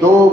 2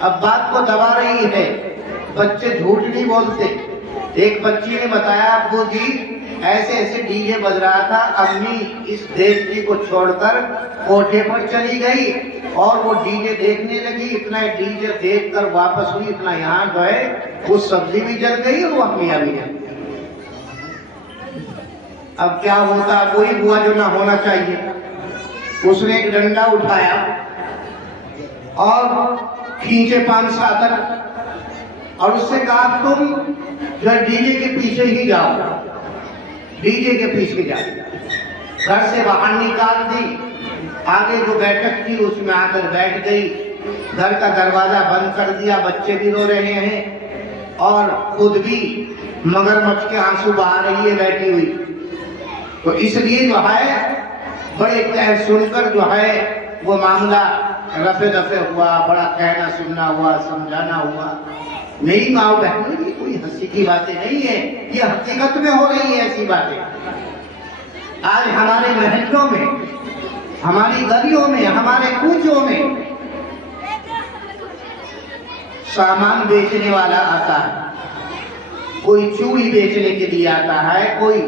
اب بات کو دبا رہی ہے، بچے جھوٹ نہیں بولتے۔ ایک بچی نے بتایا ابو جی ایسے ایسے ڈی جے بج رہا تھا، امی اس دیکھتی کو چھوڑ کر کوٹھے پر چلی گئی اور وہ ڈی جے دیکھنے لگی، اتنا ڈی جے دیکھ کر واپس ہوئی، اتنا یہاں جو ہے وہ سبزی بھی جل گئی اور وہ امیاں بھی جل گئی۔ اب کیا ہوتا، کوئی ہوا جو نہ ہونا چاہیے۔ اس نے ایک ڈنڈا اٹھایا اور کھینچے 5 ساتھ اور اس سے کہا تم جو ڈی جے کے پیچھے ہی جاؤ، ڈی جے کے پیچھے جاؤ۔ گھر سے باہر نکال دی، آگے جو بیٹھک تھی اس میں آ کر بیٹھ گئی، گھر کا دروازہ بند کر دیا، بچے بھی رو رہے ہیں اور خود بھی مگرمچھ کے آنسو بہا رہی ہے بیٹھی ہوئی۔ تو اس لیے جو ہے بڑے کہہ سن کر جو ہے وہ معاملہ رفع دفع ہوا، بڑا کہنا سننا ہوا، سمجھانا ہوا۔ میری ماں بہنوں یہ کوئی ہنسی کی باتیں نہیں ہے، یہ حقیقت میں ہو رہی ہے ایسی باتیں۔ آج ہمارے محلوں میں، ہماری گلیوں میں، ہمارے کوچوں میں سامان بیچنے والا آتا ہے، کوئی چوڑی بیچنے کے لیے آتا ہے، کوئی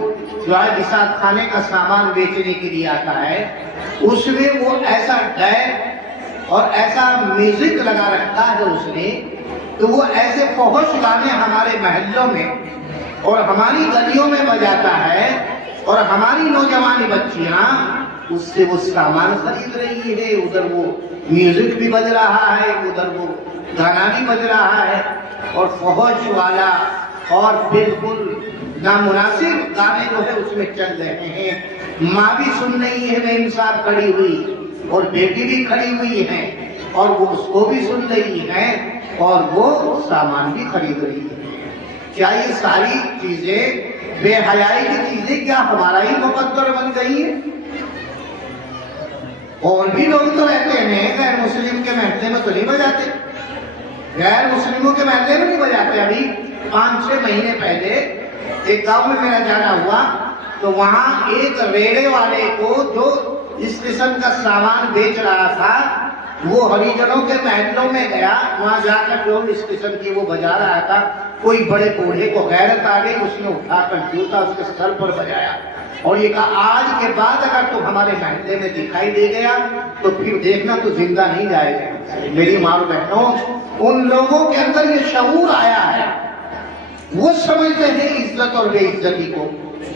جو ہے بساط کھانے کا سامان بیچنے کے لیے آتا ہے۔ اس میں وہ ایسا ڈیک اور ایسا میوزک لگا رکھتا ہے اس نے، تو وہ ایسے فحش گانے ہمارے محلوں میں اور ہماری گلیوں میں بجاتا ہے اور ہماری نوجوان بچیاں اس سے وہ سامان خرید رہی ہے۔ ادھر وہ میوزک بھی بج رہا ہے، ادھر وہ گانا بھی بج رہا ہے اور فحش والا اور بالکل نامناسب گانے جو ہے اس میں چل رہے ہیں۔ ماں بھی سن رہی ہے بے انصاف کھڑی ہوئی اور بیٹی بھی کھڑی ہوئی ہے اور وہ اس کو بھی سن رہی ہے اور وہ سامان بھی خرید رہی ہے۔ کیا یہ ساری چیزیں بے حیائی کی چیزیں کیا ہمارا ہی مقدر بن گئی ہیں؟ اور بھی لوگ تو رہتے ہیں غیر مسلم کے محلے میں تو نہیں بجاتے، غیر مسلموں کے محلے میں نہیں بجاتے۔ ابھی 5-6 مہینے پہلے ایک گاؤں میں میرا جانا ہوا تو وہاں ایک ریڑے والے کو جو اس قسم کا سامان بیچ رہا تھا وہ ہریجنوں کے محلوں میں گیا، وہاں جا کر جو اس قسم کی وہ بجا رہا تھا، کوئی بڑے بوڑھے کو غیرت آ گئی، اس نے اٹھا کر جوتا اس کے سر پر بجایا اور یہ کہا آج کے بعد اگر تو ہمارے محلے میں دکھائی دے گیا تو پھر دیکھنا تو زندہ نہیں جائے گا۔ میری ماں بہنوں، ان لوگوں کے اندر یہ شعور آیا ہے، وہ سمجھتے ہیں عزت اور بے عزتی کو،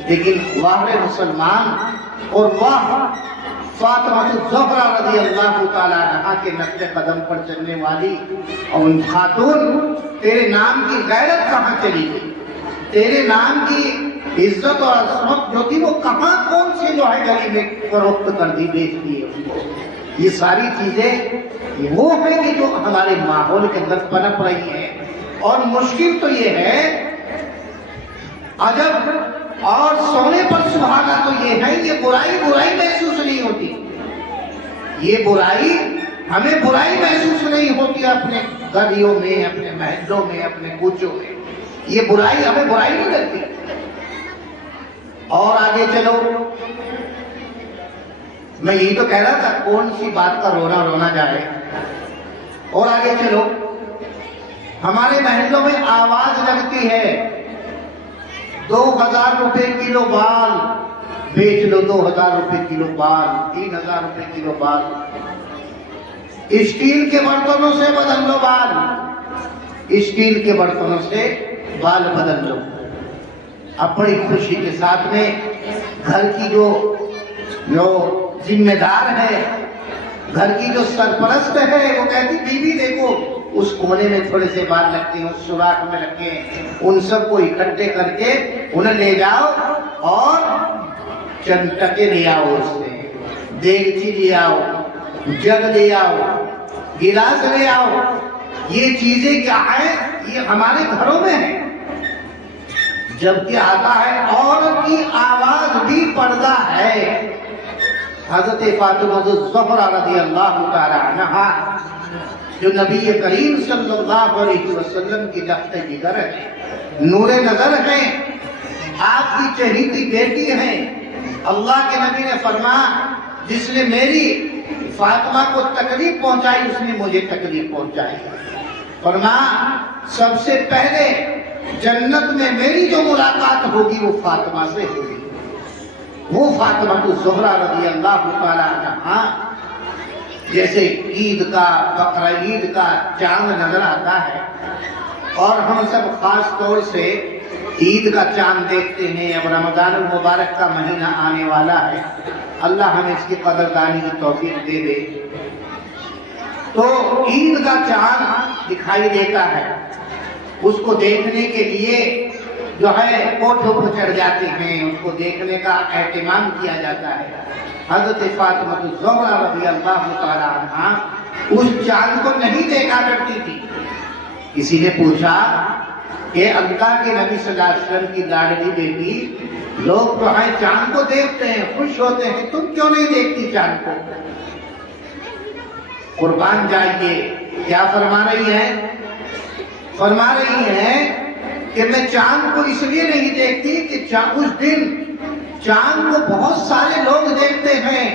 لیکن واہ مسلمان اور واہ فاطمہ الزہرا رضی اللہ تعالیٰ عنہا کے نقش قدم پر چلنے والی اور ان خاتون، تیرے نام کی غیرت کہاں چلی گئی؟ تیرے نام کی عزت اور عظمت جو تھی وہ کہاں کون سے جو ہے گلی میں فروخت کر دی، بیچ دی ہے اس کو؟ یہ ساری چیزیں وہ ہیں کہ جو ہمارے ماحول کے اندر پنپ رہی ہیں۔ اور مشکل تو یہ ہے، عجب اور سونے پر سہاگا تو یہ ہے، یہ برائی محسوس نہیں ہوتی، یہ برائی ہمیں برائی محسوس نہیں ہوتی اپنے گلیوں میں، اپنے محلوں میں، اپنے کوچوں میں، یہ برائی ہمیں برائی نہیں لگتی۔ اور آگے چلو، میں یہی تو کہہ رہا تھا کون سی بات کا رونا جائے۔ اور آگے چلو، ہمارے محلوں میں آواز لگتی ہے 2000 روپے کلو بال بیچ لو، 2000 روپے کلو بال، 3000 روپے کلو بال، اسٹیل کے برتنوں سے بدل لو بال، اسٹیل کے برتنوں سے بال بدل لو۔ اب بڑی خوشی کے ساتھ میں گھر کی جو ذمہ دار ہے، گھر کی جو سرپرست ہے، وہ کہتی بیوی دیکھو اس کونے میں تھوڑے سے بال لگتے ہیں، اس سوراخ میں رکھے ہیں، ان سب کو اکٹھے کر کے انہیں لے جاؤ اور چند ٹکے لے آؤ، اس سے دیگچی لے آؤ، جگ لے آؤ، گلاس لے آؤ۔ یہ چیزیں کیا ہیں؟ یہ ہمارے گھروں میں ہیں۔ جبکہ آتا ہے عورت کی آواز بھی پردہ ہے۔ حضرت فاطمہ الزہرا رضی اللہ تعالی عنہا جو نبی کریم صلی اللہ علیہ وسلم کی لخت جگر ہے، نور نظر ہیں، آپ کی چہیتی بیٹی ہیں۔ اللہ کے نبی نے فرمایا جس نے میری فاطمہ کو تکلیف پہنچائی اس نے مجھے تکلیف پہنچائی۔ فرمایا سب سے پہلے جنت میں میری جو ملاقات ہوگی وہ فاطمہ سے ہوگی، وہ فاطمہ الزہرا رضی اللہ تعالیٰ عنہا۔ جیسے عید کا، بقرعید کا چاند نظر آتا ہے اور ہم سب خاص طور سے عید کا چاند دیکھتے ہیں، اب رمضان المبارک کا مہینہ آنے والا ہے، اللہ ہمیں اس کی قدردانی کی توفیق دے دے۔ تو عید کا چاند دکھائی دیتا ہے، اس کو دیکھنے کے لیے جو ہے کوٹھوں پر چڑھ جاتے ہیں، اس کو دیکھنے کا اہتمام کیا جاتا ہے۔ حضرت فاطمہ الزہرا رضی اللہ تعالیٰ عنہا اس چاند کو نہیں دیکھا کرتی تھی۔ کسی نے پوچھا کہ اللہ کے نبی صلی اللہ علیہ وسلم کی لاڈلی بیٹی، لوگ تو ہے چاند کو دیکھتے ہیں، خوش ہوتے ہیں، تم کیوں نہیں دیکھتی چاند کو؟ قربان جائیے، کیا فرما رہی ہے؟ فرما رہی ہے کہ میں چاند کو اس لیے نہیں دیکھتی کہ اس دن چاند کو بہت سارے لوگ دیکھتے ہیں،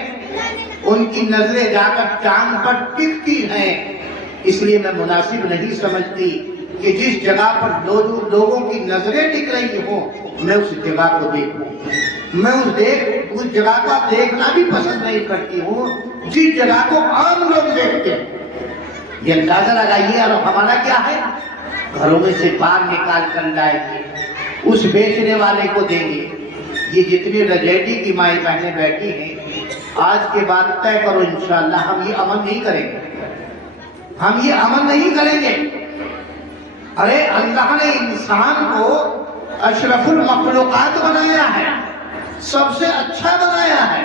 ان کی نظریں جا کر چاند پر ٹکتی ہیں، اس لیے میں مناسب نہیں سمجھتی کہ جس جگہ پر لوگوں کی نظریں ٹک رہی ہوں میں اس جگہ کو دیکھوں۔ میں اس جگہ کو دیکھنا بھی پسند نہیں کرتی ہوں جس جگہ کو عام لوگ دیکھتے ہیں۔ یہ اندازہ لگائیے اور ہمارا کیا ہے؟ گھروں میں سے باہر نکال کر لائیں گے، اس بیچنے والے کو دیں گے۔ یہ جتنی رجیٹی کی مائیں بہنیں بیٹھی ہیں، آج کے بعد طے کرو انشاءاللہ ہم یہ عمل نہیں کریں گے، ہم یہ عمل نہیں کریں گے۔ ارے اللہ نے انسان کو اشرف المخلوقات بنایا ہے، سب سے اچھا بنایا ہے۔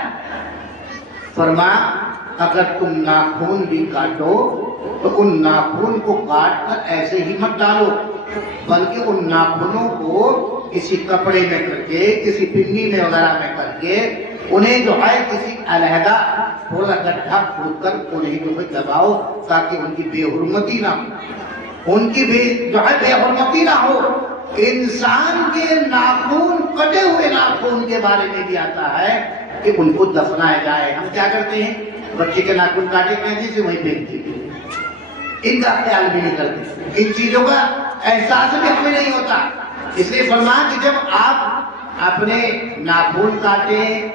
فرمایا اگر تم ناخن بھی کاٹو تو ان ناخن کو کاٹ کر ایسے ہی مت ڈالو، بلکہ ان ناخنوں کو کسی کپڑے میں کر کے، کسی پنی میں وغیرہ میں کر کے انہیں جو ہے کسی علیحدہ تھوڑا گڈھا کھود کر انہیں جو ہے دباؤ، تاکہ ان کی بے حرمتی نہ ہو، ان کی جو ہے بے حرمتی نہ ہو۔ انسان کے ناخن، کٹے ہوئے ناخن کے بارے میں بھی آتا ہے کہ ان کو دفنایا جائے۔ ہم کیا کرتے ہیں؟ بچے کے ناخن کاٹے کہتے سے وہیں پھینک دیتے ہیں، ان کا خیال بھی نہیں کرتے، ان چیزوں کا احساس بھی ہمیں نہیں ہوتا۔ اس لیے فرمایا کہ جب آپ اپنے ناخن کاٹیں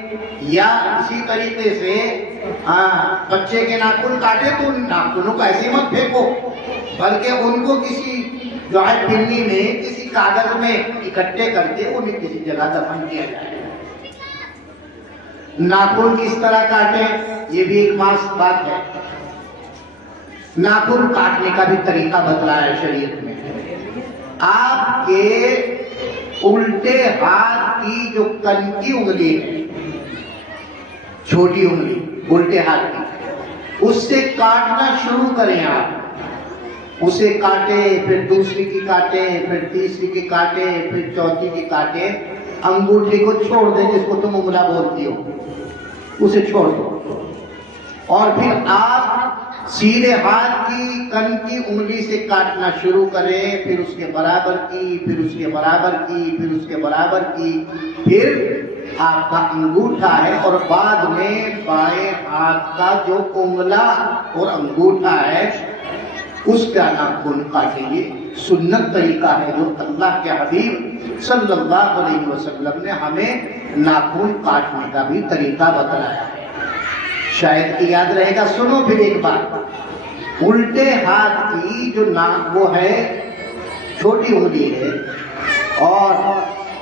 یا اسی طریقے سے بچے کے ناخن کاٹیں تو ان ناخنوں کو ایسے مت پھینکو، بلکہ ان کو کسی جو ہے پنی میں، کسی کاغذ میں اکٹھے کر کے انہیں کسی جگہ دفن کیا جائے۔ ناخن کس طرح کاٹیں یہ بھی ایک خاص بات ہے۔ ناخن کاٹنے کا بھی طریقہ بتلایا ہے شریعت میں۔ آپ کے الٹے ہاتھ کی جو کنکی انگلی ہے، چھوٹی انگلی الٹے ہاتھ کی، اس سے کاٹنا شروع کریں۔ آپ اسے کاٹیں، پھر دوسری کی کاٹیں، پھر تیسری کی کاٹیں، پھر چوتھی کی کاٹیں۔ انگوٹھی کو چھوڑ دیں، جس کو تم انگلا بولتی ہو اسے چھوڑ دو، اور پھر آپ سیدھے ہاتھ کی کنکی انگلی سے کاٹنا شروع کریں، پھر اس کے برابر کی، پھر اس کے برابر کی، پھر اس کے برابر کی، پھر آپ کا انگوٹھا ہے اور بعد میں بائیں ہاتھ کا جو انگلا اور انگوٹھا ہے اس کا ناخن کاٹیں گے۔ سنت طریقہ ہے جو اللہ کے حبیب صلی اللہ علیہ وسلم نے ہمیں ناخن کاٹنے کا بھی طریقہ بتلایا ہے۔ شاید کہ یاد رہے گا، سنو پھر ایک بات۔ الٹے ہاتھ کی جو وہ ہے چھوٹی انگلی ہے اور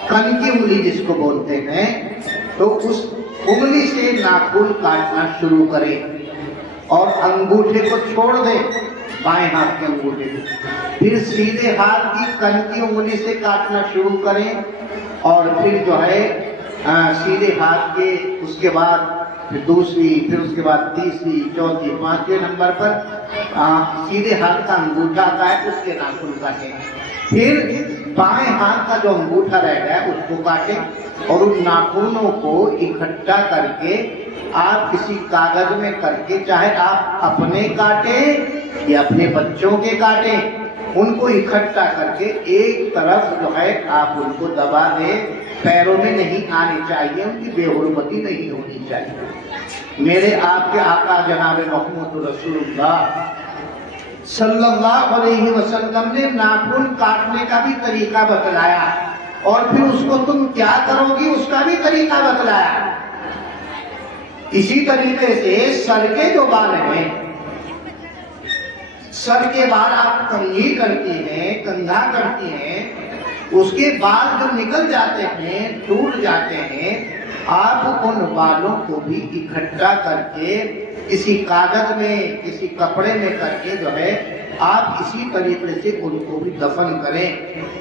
کنکی انگلی جس کو بولتے ہیں، تو اس انگلی سے ناخن کاٹنا شروع کریں اور انگوٹھے کو چھوڑ دیں، بائیں ہاتھ کے انگوٹھے کو، پھر سیدھے ہاتھ کی کنکی انگلی سے کاٹنا شروع کریں، اور پھر جو ہے سیدھے ہاتھ کے اس کے بعد پھر دوسری، پھر اس کے بعد تیسری، چوتھی، پانچویں نمبر پر سیدھے ہاتھ کا انگوٹھا آتا ہے، اس کے ناخن کاٹیں، پھر بائیں ہاتھ کا جو انگوٹھا رہ گیا اس کو کاٹیں، اور ان ناخنوں کو اکٹھا کر کے آپ کسی کاغذ میں کر کے، چاہے آپ اپنے کاٹیں یا اپنے بچوں کے کاٹیں، ان کو اکٹھا کر کے ایک طرف جو ہے آپ ان کو دبا دیں، پیروں میں نہیں آنے چاہیے، ان کی بے حرمتی نہیں ہونی چاہیے۔ میرے آپ کے آقا جناب محمد رسول اللہ صلی اللہ علیہ وسلم نے ناخن کاٹنے کا بھی طریقہ بتلایا اور پھر اس کو تم کیا کرو گی اس کا بھی طریقہ بتلایا۔ اسی طریقے سے سر کے جو بال ہیں، سر کے بال آپ کنگھی کرتی ہیں، کندھا کرتی ہیں، اس کے بال جو نکل جاتے ہیں، ٹوٹ جاتے ہیں، آپ ان بالوں کو بھی اکٹھا کر کے کسی کاغذ میں کسی کپڑے میں کر کے جو ہے آپ اسی طریقے سے ان کو بھی دفن کریں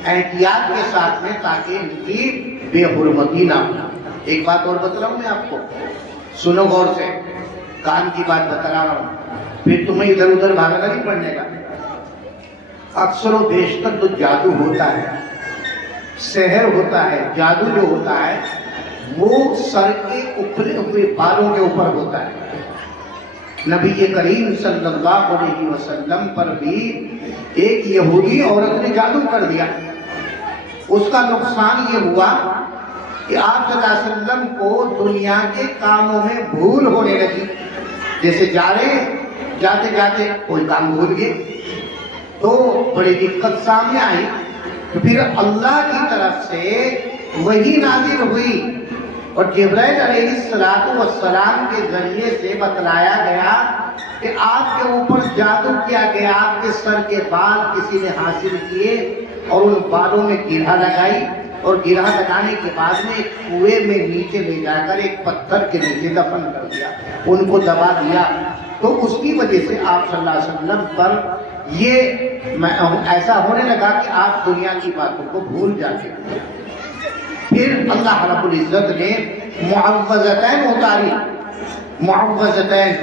احتیاط کے ساتھ میں، تاکہ ان کی بے حرمتی نہ ہو۔ ایک بات اور بتلاؤں میں آپ کو، سنو غور سے، کان کی بات بتا رہا ہوں، پھر تمہیں ادھر ادھر بھاگنا نہیں پڑنے کا۔ اکثر و بیشتر تو جادو ہوتا ہے، سحر ہوتا ہے، جادو جو ہوتا ہے وہ سر کے اکھڑے ہوئے بالوں کے اوپر ہوتا ہے۔ نبی کریم صلی اللہ علیہ وسلم پر بھی ایک یہودی عورت نے جادو کر دیا۔ اس کا نقصان یہ ہوا کہ آپ صلی اللہ علیہ وسلم کو دنیا کے کاموں میں بھول ہونے لگی، جیسے جاتے جاتے کوئی کام بھول گئے تو بڑی دقت سامنے آئی، تو پھر اللہ کی طرف سے وحی نازل ہوئی اور جبرائیل علیہ السلام کے ذریعے سے بتلایا گیا کہ آپ کے اوپر جادو کیا گیا، آپ کے سر کے بال کسی نے حاصل کیے اور ان بالوں میں گرہ لگائی، اور گرہ لگانے کے بعد میں ایک کنویں میں نیچے لے جا کر ایک پتھر کے نیچے دفن کر دیا، ان کو دبا دیا۔ تو اس کی وجہ سے آپ صلی اللہ علیہ وسلم پر یہ ایسا ہونے لگا کہ آپ دنیا کی باتوں کو بھول جاتے ہیں۔ پھر اللہ رب العزت نے معوذتین اتاری، معوذتین،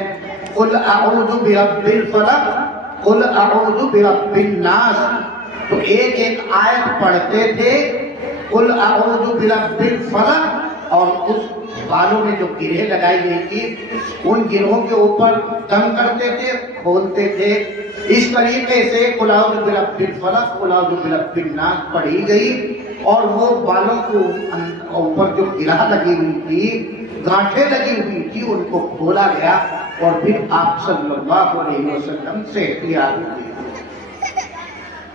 قل اعوذ برب الفلق قل اعوذ برب الناس، تو ایک ایک آیت پڑھتے تھے، قل اعوذ برب الفلق، اور اس بالوں میں جو گرہیں لگائی گئی تھی ان گرہوں کے اوپر دم کرتے تھے، کھولتے تھے۔ اس طریقے سے قل اعوذ برب الفلق قل اعوذ برب الناس پڑھی گئی، اور وہ بالوں کو اوپر جو گرہ لگی ہوئی تھی، گانٹھیں لگی ہوئی تھی، ان کو کھولا گیا، اور پھر آپ صلی اللہ علیہ وسلم سے احتیاط ہوئی۔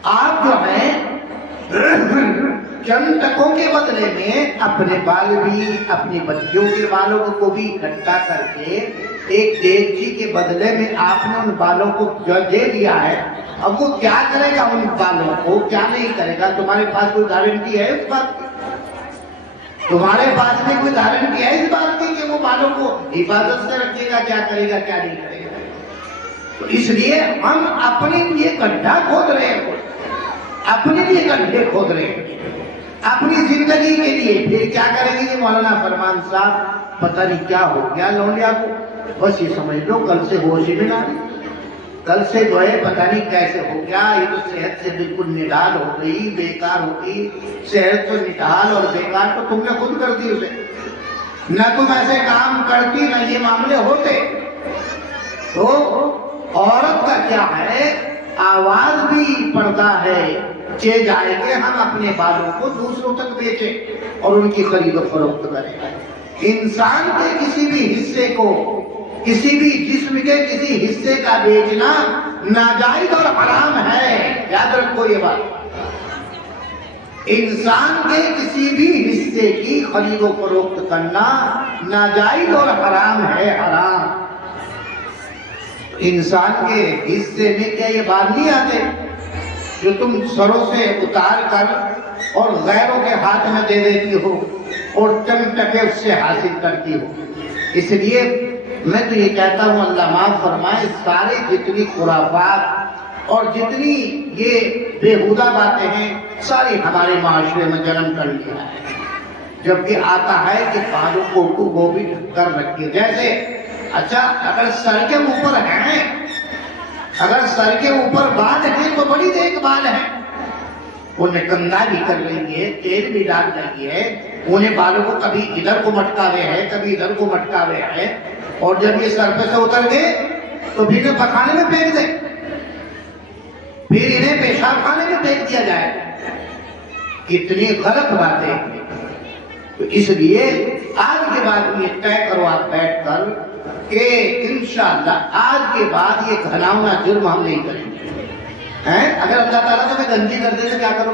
آپ جو ہیں چند ٹکوں کے بدلے میں اپنے بال بھی، اپنی بچیوں کے بالوں کو بھی اکٹھا کر کے ایک دیگچی کے بدلے میں آپ نے ان بالوں کو دے دیا ہے۔ اب وہ کیا کرے گا ان بالوں کو، کیا نہیں کرے گا؟ تمہارے پاس کوئی گارنٹی ہے اس بات کی؟ تمہارے پاس میں کوئی گارنٹی ہے اس بات کی کہ وہ بالوں کو حفاظت سے رکھے گا، کیا کرے گا کیا نہیں کرے گا؟ تو اس لیے ہم اپنے لیے گڈھا کھود رہے ہیں، اپنے لیے گڈھے کھود رہے ہیں اپنی زندگی کے لیے۔ پھر کیا کریں گے مولانا فرمان صاحب؟ پتہ نہیں کیا ہو گیا لونڈیا کو، بس یہ سمجھ لو کل سے ہوش ہی میں نہ، کل سے جو ہے پتہ نہیں کیسے ہو گیا، یہ تو صحت سے بالکل نڈال ہو گئی، بیکار ہو گئی۔ صحت تو نڈال اور بیکار تو تم نے خود کر دی اسے، نہ تم ایسے کام کرتی نہ یہ معاملے ہوتے۔ تو عورت کا کیا ہے، آواز بھی پڑتا ہے، چے جائے کہ ہم اپنے بالوں کو دوسروں تک بیچیں اور ان کی خرید و فروخت کریں۔ انسان کے کسی بھی حصے کو، کسی بھی جسم کے کسی حصے کا بیچنا ناجائز اور حرام ہے، یاد رکھو یہ بات۔ انسان کے کسی بھی حصے کی خرید و فروخت کرنا ناجائز اور حرام ہے، حرام۔ انسان کے حصے میں کیا یہ بات نہیں آتے جو تم سروں سے اتار کر اور غیروں کے ہاتھ میں دے دیتی ہو اور چند ٹکے اس سے حاصل کرتی ہو؟ اس لیے میں تو یہ کہتا ہوں اللہ معاف فرمائے، سارے جتنی خرافات اور جتنی یہ بےہودہ باتیں ہیں ساری ہمارے معاشرے میں جنم کر لیا ہے، جبکہ آتا ہے کہ بالوں کو وہ بھی ڈھک کر رکھیے۔ جیسے اچھا اگر سر کے اوپر ہیں، اگر سر کے اوپر بال ہیں تو بڑی دیکھ بھال ہے، انہیں کنگھا بھی کر رہی ہے، تیل بھی ڈال رہی ہے، انہیں بالوں کو کبھی ادھر کو مٹکاوے ہے کبھی ادھر کو مٹکاوے ہے، اور جب یہ سر پہ سے اتر گئے تو پھر انہیں پخانے میں پھینک دیں، پھر انہیں پیشاب خانے میں پھینک دیا جائے۔ کتنی غلط باتیں۔ تو اس لیے آج کے بعد یہ طے کرو آپ بیٹھ کر کہ انشاءاللہ آج کے بعد یہ گھناؤنا جرم ہم نہیں کریں گے۔ اگر اللہ تعالیٰ تمہیں گنجی کر دے تو کیا کرو؟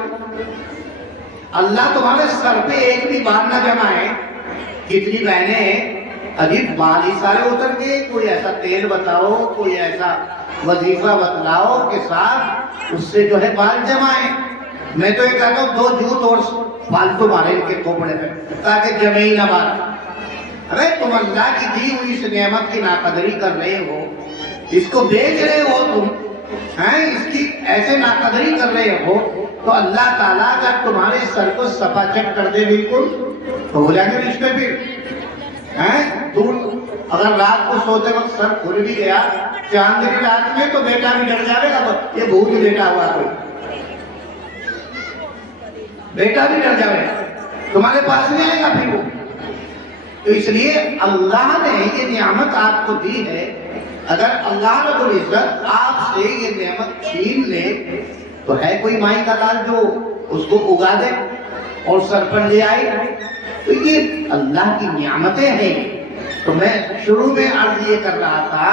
اللہ تمہارے سر پہ ایک بھی بال نہ جمائے۔ کتنی بہنیں ہیں عجیب بال ہی سارے اتر کے، کوئی ایسا تیل بتاؤ، کوئی ایسا وظیفہ بتلاؤ کہ ساتھ اس سے جو ہے بال جمائیں۔ میں تو یہ کہتا ہوں 2 جوت اور فالتو مارے ان کے کھوپڑے پہ تاکہ جمے ہی نہ مارے۔ ارے تم اللہ کی دی ہوئی اس نعمت کی ناقدری کر رہے ہو، اس کو بیچ رہے ہو تم، اس کی ایسے ناقدری کر رہے ہو، تو اللہ تعالیٰ اگر تمہارے سر کو سپا چٹ کر دے بالکل تو ہو جائیں گے رشتے پھر۔ دور اگر رات کو سوتے وقت سر کھل بھی گیا چاند کی رات میں تو بیٹا بھی ڈر جائے گا، یہ بھوت بیٹا ہوا کوئی، بیٹا بھی ڈر جائے گا، تمہارے پاس نہیں آئے گا پھر وہ۔ تو اس لیے اللہ نے یہ نعمت آپ کو دی ہے، اگر اللہ رب العزت آپ سے یہ نعمت چھین لے تو ہے کوئی مائی کا لال جو اس کو اگا دے اور سر پر لے آئے؟ تو یہ اللہ کی نعمتیں ہیں۔ تو میں شروع میں عرض یہ کر رہا تھا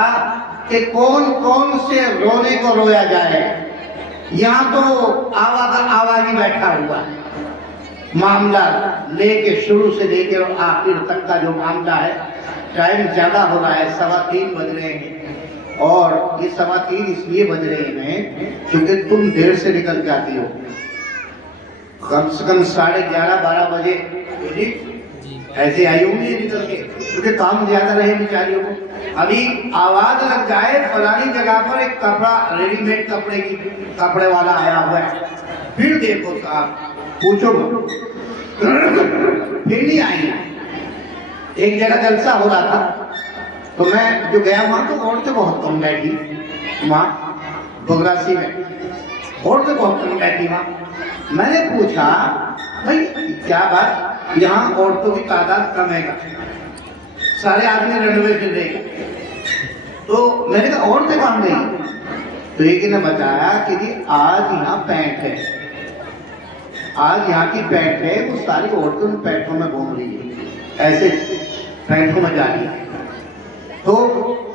کہ کون کون سے رونے کو رویا جائے۔ یہاں تو آواز ہی بیٹھا ہوا ہے، معاملہ لے کے شروع سے لے کے آخر تک کا جو معاملہ ہے۔ ٹائم زیادہ ہو رہا ہے، 3:15 بج رہے ہیں، اور یہ 3:15 اس لیے بج رہے ہیں کیونکہ تم دیر سے نکل جاتی ہو، کم سے کم 11:30-12 بجے ایسے آئی ہوں گی نکل کے، کیونکہ کام زیادہ رہے بیچاریوں کو۔ ابھی آواز لگ جائے فلانی جگہ پر ایک کپڑا ریڈی میڈ کپڑے والا آیا ہوا ہے، پھر دیکھو صاحب پوچھو پھر نہیں آئی۔ ایک جگہ جلسہ ہو رہا تھا تو میں جو گیا وہاں تو عورتیں بہت کم بیٹھی، وہاں بگراسی میں عورتیں بہت کم بیٹھی وہاں۔ میں نے پوچھا بھائی کیا بات، یہاں عورتوں کی تعداد کم ہے گا، سارے آدمی رنوے پھر رہے گا، تو میں نے کہا عورتیں کہاں گئی؟ تو ایک نے بتایا کہ جی آج یہاں پینٹ ہے، آج یہاں کی پینٹ ہے، وہ ساری عورتوں پینٹوں میں گھوم رہی ہے، ایسے پینٹوں میں جا رہی ہے۔ تو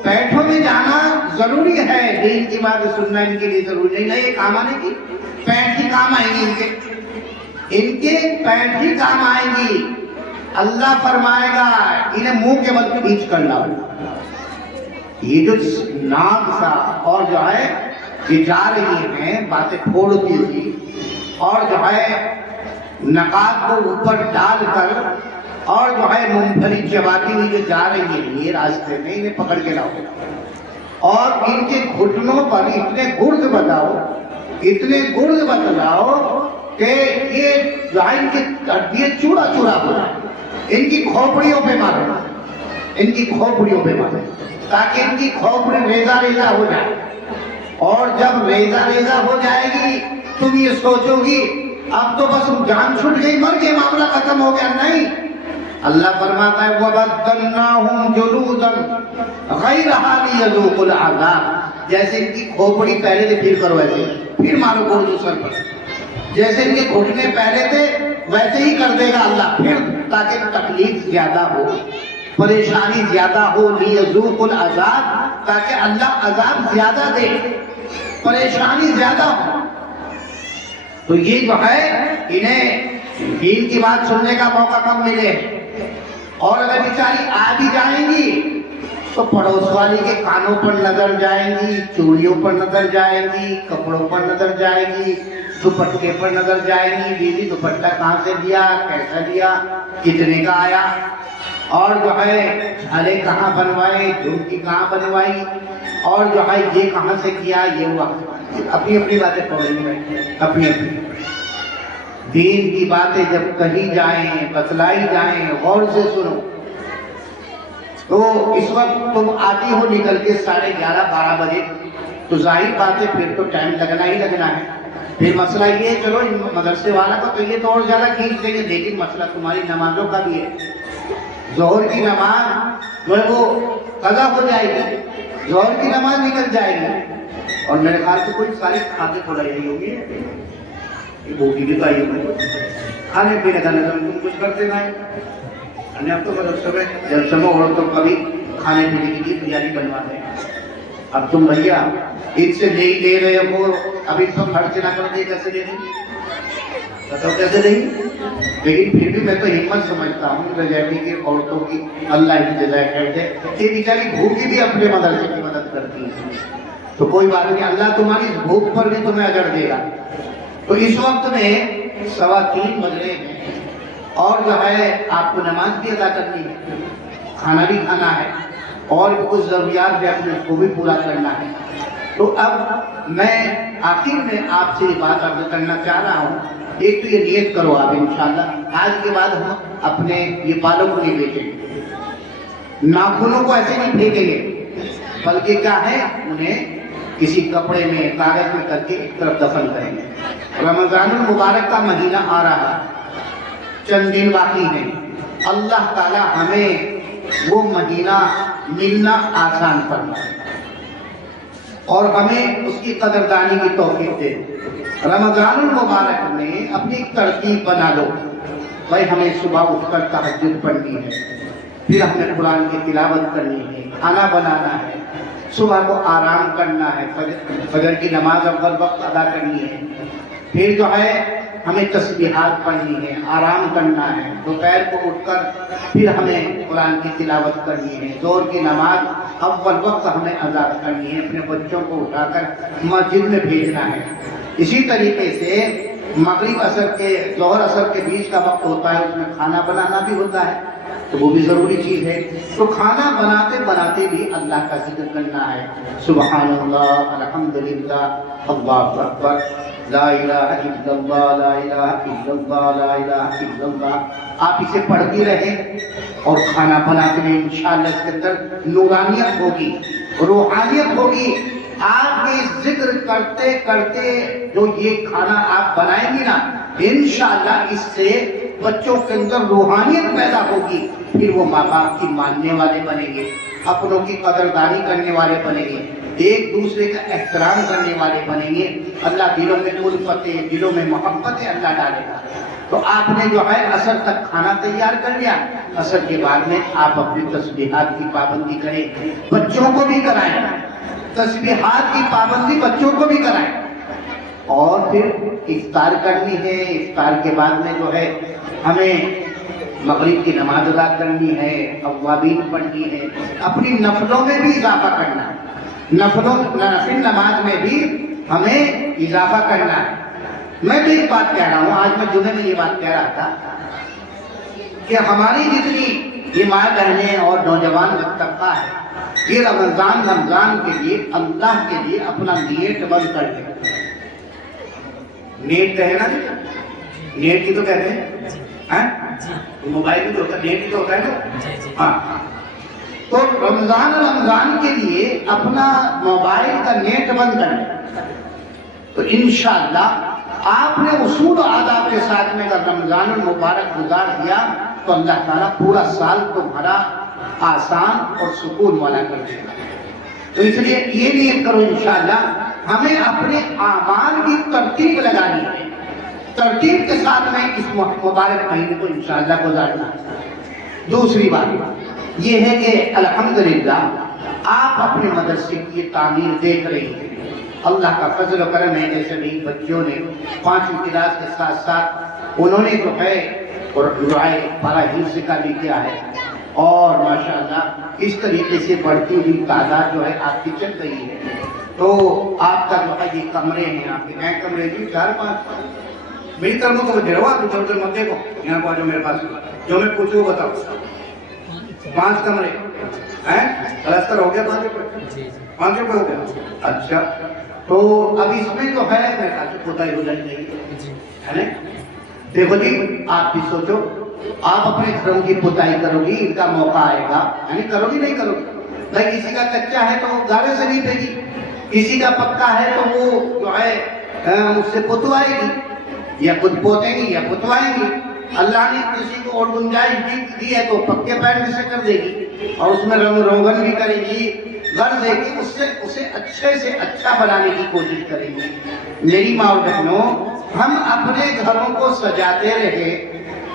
پینٹوں میں جانا ضروری ہے، دین کی بات سننا ان کے لیے ضروری نہیں ہے، یہ کام آنے کی پینٹ ہی کام آئیں گی، ان کے پینٹ ہی کام آئیں گی۔ اللہ فرمائے گا انہیں منہ کے بل کھینچ کر لاؤ۔ یہ جو نام سا اور جو ہے یہ جا رہی ہیں باتیں پھوڑتی ہوئی، اور جو ہے نقاب کو اوپر ڈال کر اور جو ہے مونگ پھلی چباتی ہوئی جو جا رہی ہیں یہ راستے میں، انہیں پکڑ کے لاؤ، اور ان کے گھٹنوں پر اتنے گرد بتاؤ، اتنے گرد بتلاؤ کہ یہ جو ہے ان کی ہڈیاں چورا چورا ہو جائے، ان کی کھوپڑیوں پہ مارو، ان کی کھوپڑیوں پہ مارو، تاکہ ان کی کھوپڑی ریزہ ریزہ ہو جائے، اور جب ریزہ ریزہ ہو جائے گی تم یہ سوچو گی اب تو بس جان چھوٹ گئی، مر گئے، معاملہ ختم ہو گیا۔ نہیں، اللہ فرماتا ہے وَبَدَّلْنَاهُمْ جُلُودًا غَيْرَهَا لِيَذُوقُوا الْعَذَابَ، جیسے ان کی کھوپڑی پہلے تھے پھر کرو ایسے، پھر مارو گردو سر پر، جیسے ان کے گھٹنے پہلے تھے ویسے ہی کر دے گا اللہ پھر، تاکہ تکلیف زیادہ ہو، پریشانی زیادہ ہو، لِيَذُوقُوا الْعَذَابَ، تاکہ اللہ عذاب زیادہ دے، پریشانی زیادہ ہو۔ تو یہ جو ہے انہیں دین کی بات سننے کا موقع کم ملے، اور اگر بیچاری آ بھی جائیں گی تو پڑوس والی کے کانوں پر نظر جائیں گی، چوڑیوں پر نظر جائیں گی، کپڑوں پر نظر جائے گی، دوپٹے پر نظر جائیں گی، دیدی دوپٹہ کہاں سے دیا، کیسا دیا، کتنے کا آیا، اور جو ہے جھالے کہاں بنوائے، جھمکی کہاں بنوائی، اور جو ہے یہ کہاں سے کیا، یہ ہوا، اپنی اپنی باتیں پڑھیں، اپنی اپنی دین کی باتیں جب کہی جائیں، بتلائی جائیں، غور سے سنو۔ تو اس وقت تم آتی ہو نکل کے 11:30-12 بجے، تو ظاہر بات ہے پھر تو ٹائم لگنا ہی لگنا ہے۔ پھر مسئلہ یہ ہے چلو مدرسے والا کا تو یہ تو اور زیادہ کھینچ دیں گے، لیکن مسئلہ تمہاری نمازوں کا بھی ہے۔ ظہر کی نماز جو ہے وہ قضا ہو جائے گی، ظہر کی نماز نکل جائے گی، اور میرے خیال سے کوئی ساری کھاتے کھلائی نہیں ہوگی، یہ بوٹی بھی پائی ہوگی، کھانے پینے کا نظام تم کچھ کرتے نہ، اب تو مدرسے میں جلسے میں عورتوں کا بھی کھانے پینے کی چیز بریانی بنوا دیں. اب تم بھیا ان سے نہیں لے رہے ہو, اب ان کو خرچ نہ کرو, کیسے دے دیں؟ بتاؤ کیسے نہیں؟ لیکن پھر بھی میں تو ہمت سمجھتا ہوں رجعتی کی عورتوں کی, اللہ کی جزائے خیر دے, یہ بیچاری بھوکی بھی اپنے مدرسے کی مدد کرتی ہے. تو کوئی بات نہیں, اللہ تمہاری بھوک پر بھی تمہیں اجر دے گا. تو اس وقت میں 3:15 بج رہے ہیں اور جو ہے آپ کو نماز بھی ادا کرنی ہے, کھانا بھی کھانا ہے, اور کچھ ضروریات بھی اپنے کو بھی پورا کرنا ہے. تو اب میں آخر میں آپ سے یہ بات عرض کرنا چاہ رہا ہوں. ایک تو یہ نیت کرو آپ انشاءاللہ آج کے بعد ہم اپنے یہ بالوں کو نہیں بیچیں گے, ناخنوں کو ایسے نہیں پھینکیں گے, بلکہ کیا ہے انہیں کسی کپڑے میں کاغذ میں کر کے ایک طرف دفن کریں گے. رمضان المبارک کا مہینہ آ رہا ہے, چند دن باقی ہیں. اللہ تعالی ہمیں وہ مہینہ ملنا آسان فرمائے اور ہمیں اس کی قدردانی کی توفیق دے. رمضان المبارک میں اپنی ایک ترتیب بنا لو, بھائی ہمیں صبح اٹھ کر تہجد پڑھنی ہے, پھر ہمیں قرآن کی تلاوت کرنی ہے, کھانا بنانا ہے, صبح کو آرام کرنا ہے, فجر کی نماز اول وقت ادا کرنی ہے, پھر جو ہے ہمیں تسبیحات پڑھنی ہے, آرام کرنا ہے, دوپہر کو اٹھ کر پھر ہمیں قرآن کی تلاوت کرنی ہے, ظہر کی نماز اول وقت ہمیں ادا کرنی ہے, اپنے بچوں کو اٹھا کر مسجد میں بھیجنا ہے. اسی طریقے سے مغرب عصر کے ظہر عصر کے بیچ کا وقت ہوتا ہے, اس میں کھانا بنانا بھی ہوتا ہے, تو وہ بھی ضروری چیز ہے. تو کھانا بناتے بناتے بھی اللہ کا ذکر کرنا ہے, سبحان اللہ, الحمدللہ, اللہ اکبر, لا الہ الا اللہ, لا الہ الا اللہ, لا الہ الا اللہ. آپ اسے پڑھتی رہیں اور کھانا بناتے رہیں, انشاءاللہ اس کے اندر نورانیت ہوگی, روحانیت ہوگی. آپ یہ ذکر کرتے کرتے جو یہ کھانا آپ بنائیں گی نا, انشاءاللہ اس سے بچوں کے اندر روحانیت پیدا ہوگی. پھر وہ ماں باپ کی ماننے والے بنیں گے, اپنوں کی قدردانی کرنے والے بنیں گے, ایک دوسرے کا احترام کرنے والے بنیں گے. اللہ دلوں میں الفتیں, دلوں میں محبتیں اللہ ڈالے گا. تو آپ نے جو ہے عصر تک کھانا تیار کر لیا, عصر کے بعد میں آپ اپنی تسبیحات کی پابندی کریں, بچوں کو بھی کرائیں, تسبیحات کی پابندی بچوں کو بھی کرائیں. اور پھر افطار کرنی ہے, افطار کے بعد میں جو ہے ہمیں مغرب کی نماز ادا کرنی ہے, اوابین پڑھنی ہے, اپنی نفلوں میں بھی اضافہ کرنا ہے, نفل نماز میں بھی ہمیں اضافہ کرنا ہے. میں تو ایک بات کہہ رہا ہوں, آج میں جمعے میں یہ بات کہہ رہا تھا کہ ہماری جتنی یہ ماں بہنیں اور نوجوان طبقہ ہے, یہ رمضان کے لیے اللہ کے لیے اپنا نیٹ بند کر دے. نیٹ کہے نا, نیٹ کی تو کہتے ہیں, موبائل بھی تو ہوتا ہے, نیٹ بھی تو ہوتا ہے نا. ہاں, تو رمضان کے لیے اپنا موبائل کا نیٹ بند کر دے. تو انشاءاللہ آپ نے اصول و آداب کے ساتھ میں اگر رمضان المبارک گزار دیا تو اللہ تعالیٰ پورا سال تمہارا آسان اور سکون والا کر دے گا. تو اس لیے یہ نیت کرو انشاءاللہ ہمیں اپنے اعمال کی ترتیب لگانی ہے, ترتیب کے ساتھ میں اس مبارک مہینے کو انشاءاللہ گزارنا. دوسری بات یہ ہے کہ الحمدللہ آپ اپنے مدرسے کی تعمیر دیکھ رہی ہیں. اللہ کا فضل و کرم ہے, جیسے بھی بچوں نے 5ویں کلاس کے ساتھ ساتھ انہوں نے جو ہے پارا حفظ کا بھی کیا ہے, اور ماشاءاللہ اس طریقے سے بڑھتی ہوئی تعداد جو ہے آپ کی چل رہی ہے. تو آپ کا جو ہے یہ کمرے ہیں, آپ کے نئے کمرے بھی 4-5 میری طرف کو ڈروا تو ادھر ادھر مت دیکھو, یہاں کو آ جاؤ میرے پاس, جو میں پوچھوں بتاؤ. 5 کمرے ہیں, پلستر ہو گیا 5 روپے ہو گیا. اچھا, تو اب اس میں جو ہے میرے خیال سے پوتائی ہو جانی چاہیے, ہے نا. دیکھو جی آپ بھی سوچو, آپ اپنے گھروں کی پوتائی کرو گی, ان کا موقع آئے گا, یعنی کرو گی نہیں کرو گی. بھائی کسی کا کچا ہے تو وہ گاڑے سے نہیں پھینگی, کسی کا پکا ہے تو وہ جو ہے اس سے پتوائے گی, یا خود پوتیں گی یا پتوائیں گی. اللہ نے کسی کو اور گنجائش بھی دی ہے تو پکے پینٹ سے کر دے گی, اور اس میں رنگ روغن بھی کرے گی, غرض ہے کہ اسے اچھے سے اچھا بنانے کی کوشش کریں گے. میری ماں اور بہنوں, ہم اپنے گھروں کو سجاتے رہے,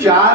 4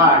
8,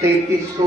3300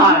8,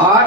8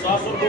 700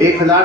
1000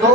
2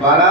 12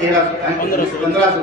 1500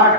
8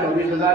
24,000